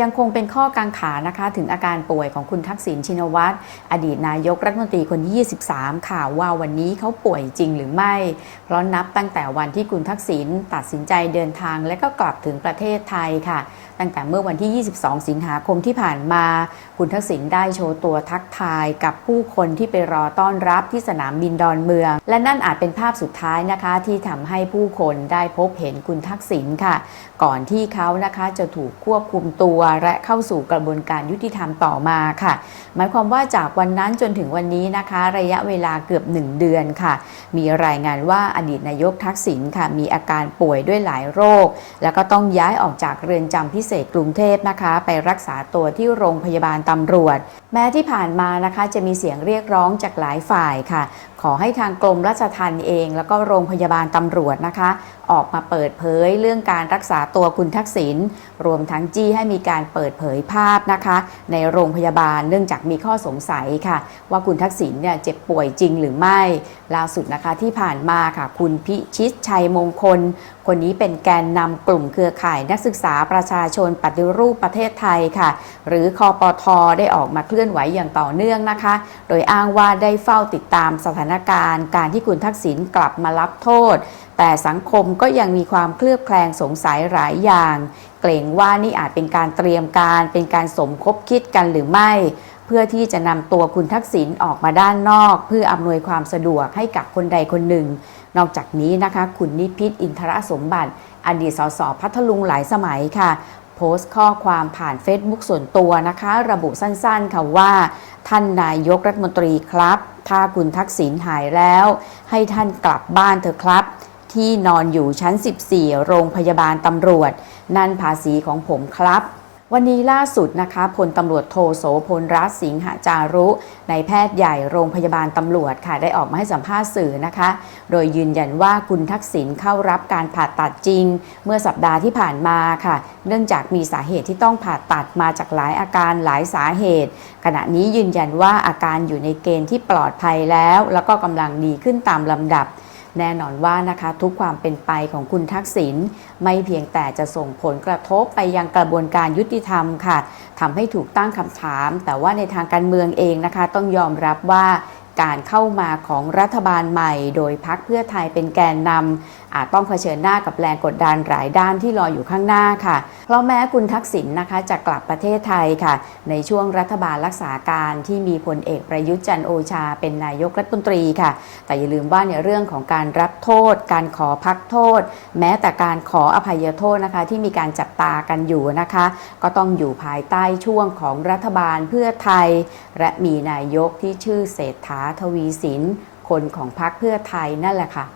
ยังคงเป็นข้อกังขานะคะถึงอาการป่วยของคุณทักษิณชินวัตรอดีตนายกรัฐมนตรีคนที่ 23 ข่าวว่าวันนี้เขาป่วยจริงหรือไม่ เพราะนับตั้งแต่วันที่คุณทักษิณตัดสินใจเดินทางและก็กลับถึงประเทศไทยค่ะ ตั้งแต่เมื่อวันที่ 22 สิงหาคมที่ผ่านมา คุณทักษิณได้โชว์ตัวทักทายกับผู้คนที่ไปรอต้อนรับที่สนามบินดอนเมือง และนั่นอาจเป็นภาพสุดท้ายนะคะที่ทำให้ผู้คนได้พบเห็นคุณทักษิณค่ะ ก่อนที่เขานะคะจะถูกควบคุมตัวและเข้าสู่กระบวนการยุติธรรมต่อมาค่ะ หมายความว่าจากวันนั้นจนถึงวันนี้นะคะ ระยะเวลาเกือบ 1 เดือนค่ะ มีรายงานว่าอดีตนายกทักษิณค่ะ มีอาการป่วยด้วยหลายโรค แล้วก็ต้องย้ายออกจากเรือนจำพิเศษกรุงเทพนะคะ ไปรักษาตัวที่โรงพยาบาลตำรวจ แม้ที่ผ่านมานะคะจะมีเสียงเรียกร้องจากหลายฝ่ายค่ะขอให้ทางกรมราชทัณฑ์เอง แล้วก็โรงพยาบาลตำรวจนะคะ ออกมาเปิดเผยเรื่องการรักษาตัวคุณทักษิณรวมทั้งจี้ให้มีการเปิดเผยภาพนะคะ ในโรงพยาบาลเนื่องจากมีข้อสงสัยค่ะ ว่าคุณทักษิณเนี่ยเจ็บป่วยจริงหรือไม่ล่าสุดนะคะที่ผ่านมาค่ะ คุณพิชิตชัยมงคล คนนี้เป็นแกนนำกลุ่มเครือข่ายนักศึกษาประชาชนปฏิรูปประเทศไทยค่ะ หรือคอปทได้ออกมาเคลื่อนไหวอย่างต่อเนื่องนะคะ โดยอ้างว่าได้เฝ้าติดตามสถานการณ์การที่คุณทักษิณกลับมารับโทษ แต่สังคมก็ยังมีความเคลือบแคลงสงสัยหลายอย่าง เกรงว่านี่อาจเป็นการเตรียมการเป็นการสมคบคิดกันหรือไม่ เพื่อที่จะนำตัวคุณทักษิณออกมาด้านนอก เพื่ออำนวยความสะดวกให้กับคนใดคนหนึ่ง นอกจากนี้นะคะ คุณนิพิษอินทรสมบัติอดีตสสพัทลุงหลายสมัยค่ะ โพสต์ข้อความผ่าน Facebook ส่วนตัวนะคะ ระบุสั้นๆค่ะว่า ท่านนายกรัฐมนตรีครับ ถ้าคุณทักษิณหายแล้ว ให้ท่านกลับบ้านเถอะครับ ที่นอนอยู่ชั้น 14 โรงพยาบาลตำรวจ นั่นภาษีของผมครับ วันนี้ล่าสุดนะคะพลตำรวจโทโสพลรัตสิงหจารุในแพทย์ใหญ่โรงพยาบาลตำรวจค่ะได้ออกมาให้สัมภาษณ์สื่อนะคะ โดยยืนยันว่าคุณทักษิณเข้ารับการผ่าตัดจริง เมื่อสัปดาห์ที่ผ่านมาค่ะ เนื่องจากมีสาเหตุที่ต้องผ่าตัดมาจากหลายอาการหลายสาเหตุ ขณะนี้ยืนยันว่าอาการอยู่ในเกณฑ์ที่ปลอดภัยแล้ว แล้วก็กำลังดีขึ้นตามลำดับ แน่นอนว่านะคะทุกความเป็นไปของคุณทักษิณไม่เพียงแต่จะส่งผลกระทบไปยังกระบวนการยุติธรรมค่ะทำให้ถูกตั้งคำถาม แต่ว่าในทางการเมืองเองนะคะ ต้องยอมรับว่า การเข้ามาของรัฐบาลใหม่ โดยพักเพื่อไทยเป็นแกนนำอาจต้องเผชิญหน้ากับแรงกดดันหลายด้านที่รออยู่ข้างหน้าค่ะ เพราะแม้คุณทักษิณนะคะจะกลับประเทศไทยค่ะ ในช่วงรัฐบาลรักษาการที่มีพลเอกประยุทธ์จันโอชา เป็นนายกรัฐมนตรีค่ะ แต่อย่าลืมว่าในเรื่องของการรับโทษ การขอพักโทษ แม้แต่การขออภัยโทษนะคะ ที่มีการจับตากันอยู่นะคะ ก็ต้องอยู่ภายใต้ช่วงของรัฐบาลเพื่อไทย และมีนายกที่ชื่อเศรษฐาทวีสินคนของพรรคเพื่อไทยนั่นแหละค่ะ